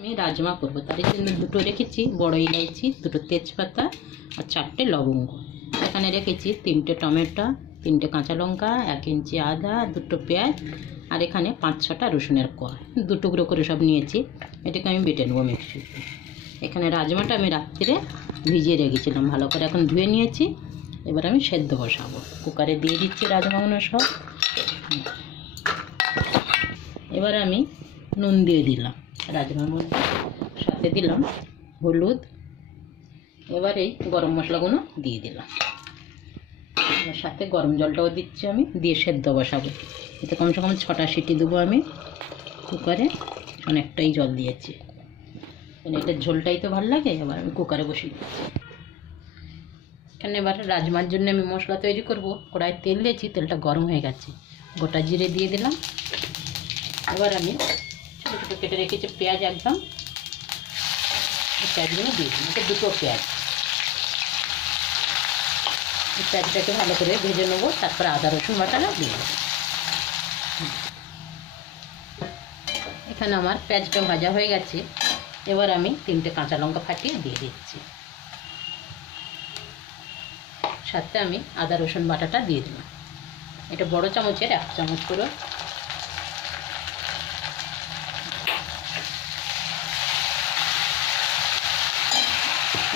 আমি রাজমা করব, তার জন্য দুটো রেখেছি বড় ইলাইচি, দুটো তেজপাতা আর 4টে লবঙ্গ। এখানে রেখেছি 3টে টমেটো, 3টে কাঁচা লঙ্কা, 1 ইঞ্চি আদা, 2টো পেঁয়াজ আর এখানে 5-6টা রসুনের কোয়া, 2 টুকরো করে সব নিয়েছি। এটাকে আমি বেটে নেবো মিক্সিতে। এখানে রাজমাটা আমি রাত্রে ভিজিয়ে রেখেছিলাম ভালো করে, এখন ধুয়ে নিয়েছি। এবার আমি সেদ্ধ বসাবো। কুকারে দিয়ে দিচ্ছি রাজমাগুলো সব। এবার আমি নুন দিয়ে দিলাম রাজমার মধ্যে, সাথে দিলাম হলুদ। এবার এই গরম মশলাগুলো দিয়ে দিলাম, এবার সাথে গরম জলটাও দিচ্ছি আমি, দিয়ে সেদ্ধ বসাবো। এতে কমসে কম 6টা সিটি দেবো আমি কুকারে, অনেকটাই জল দিয়েছি। এটার ঝোলটাই তো ভালো লাগে। এবার আমি কুকারে বসিয়ে দিচ্ছি। এখানে এবার রাজমার জন্য আমি মশলা তৈরি করব। কড়াই তেল দিয়েছি, তেলটা গরম হয়ে গেছে, গোটা জিরে দিয়ে দিলাম। এবার আমি ছোটো ছোটো কেটে রেখেছি পেঁয়াজ, একদম পেঁয়াজগুলো দিয়ে দিলাম। এটা 2টো পেঁয়াজ। এই পেঁয়াজটাকে ভালো করে ভেজে নেবো, তারপরে আদা রসুন বাটাটা দিয়ে দেবো। এখানে আমার পেঁয়াজটা ভাজা হয়ে গেছে। এবার আমি 3টে কাঁচা লঙ্কা ফাটিয়ে দিয়ে দিচ্ছি, সাথে আমি আদা রসুন বাটাটা দিয়ে দিলাম। এটা বড় চামচের 1 চামচ করে।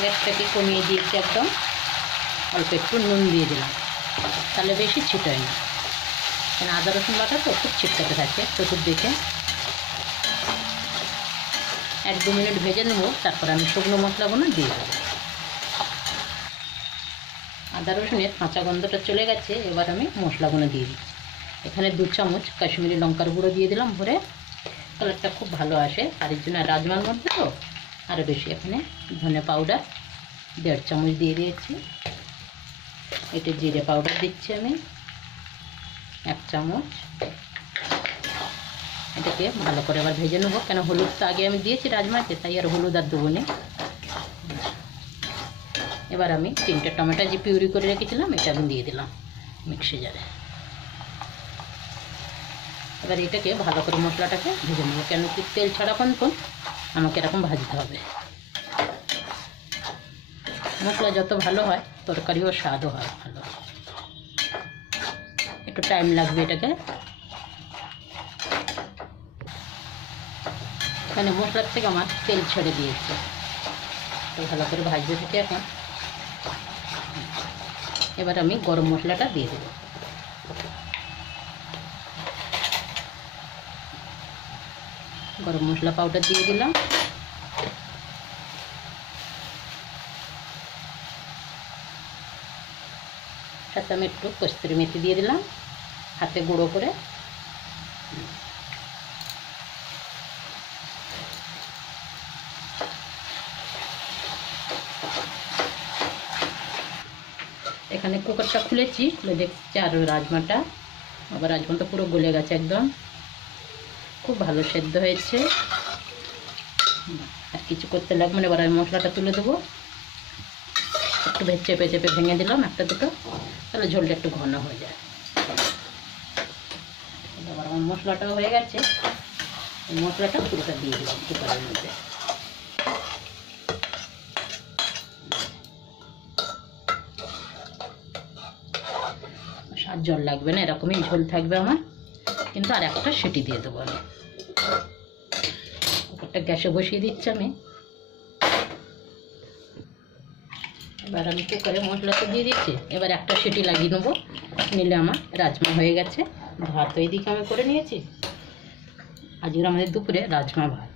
গ্যাসটাকে কমিয়ে দিয়েছি একদম, অল্প একটু নুন দিয়ে দিলাম, তাহলে বেশি ছিটায় না। কারণ আদা রসুন বাটা তো খুব ছিটকাতে থাকে চতুর্দিকে। 1-2 মিনিট ভেজে নেবো, তারপর আমি শুকনো মশলাগুলো দিয়ে দেবো। আদা রসুনের কাঁচা গন্ধটা চলে গেছে। এবার আমি মশলাগুলো দিয়ে দিচ্ছি। এখানে 2 চামচ কাশ্মীরি লঙ্কার গুঁড়ো দিয়ে দিলাম ভরে, কালারটা খুব ভালো আসে। আর এর জন্য রাজমার মধ্যে তো আরও বেশি। এখানে ধনে পাউডার 1.5 চামচ দিয়ে দিয়েছি। এটা জিরে পাউডার দিচ্ছি আমি 1 চামচ। এটাকে ভালো করে আবার ভেজে নেবো, কেন হলুদ তো আগে আমি দিয়েছি রাজমাতে, তাই আর হলুদ আর দেবো না। এবার আমি 3টে টমেটো যে পিউরি করে রেখেছিলাম এটা আমি দিয়ে দিলাম মিক্সি জারে। এবার এটাকে ভালো করে মশলাটাকে ভেজে নেবো, কেন কি তেল ছাড়া পর্যন্ত আমাকে এরকম ভাজতে হবে। মশলা যত ভালো হয় তরকারিও স্বাদও হয় ভালো। একটু টাইম লাগবে এটাকে। এখানে মশলার থেকে আমার তেল ছেড়ে দিয়েছে, তো ভালো করে ভাজতে থেকে এখন। এবার আমি গরম মশলাটা দিয়ে দেবো। গরম মশলা পাউডার দিয়ে দিলাম, সাথে আমি একটু কস্তুরি মেথি দিয়ে দিলাম হাতে গুঁড়ো করে। এখানে কুকারটা খুলেছি, খুলে দেখছি আর রাজমাটা, আবার রাজমাটা পুরো গলে গেছে একদম, খুব ভালো সেদ্ধ হয়েছে। আর কিছু করতে লাগবে না। এবার আমি মশলাটা তুলে দেবো, একটু চেপে চেপে ভেঙে দিলাম 1-2, তাহলে ঝোলটা একটু ঘন হয়ে যায়। এবার আমার মশলাটাও হয়ে গেছে, এই মশলাটা পুরোটা দিয়ে দিলাম কুকারের মধ্যে। আর জল লাগবে না, এরকমই ঝোল থাকবে আমার। কিন্তু আর একটা সিটি দিয়ে দেবো আমি। কুকারটা গ্যাসে বসিয়ে দিচ্ছি আমি। এবার আমি কুকারে মশলাটা দিয়ে দিচ্ছি, এবার একটা সিটি লাগিয়ে নেবো, নিলে আমার রাজমা হয়ে গেছে। ভাত ওই দিকে আমি করে নিয়েছি। আজকে আমাদের দুপুরে রাজমা ভাত।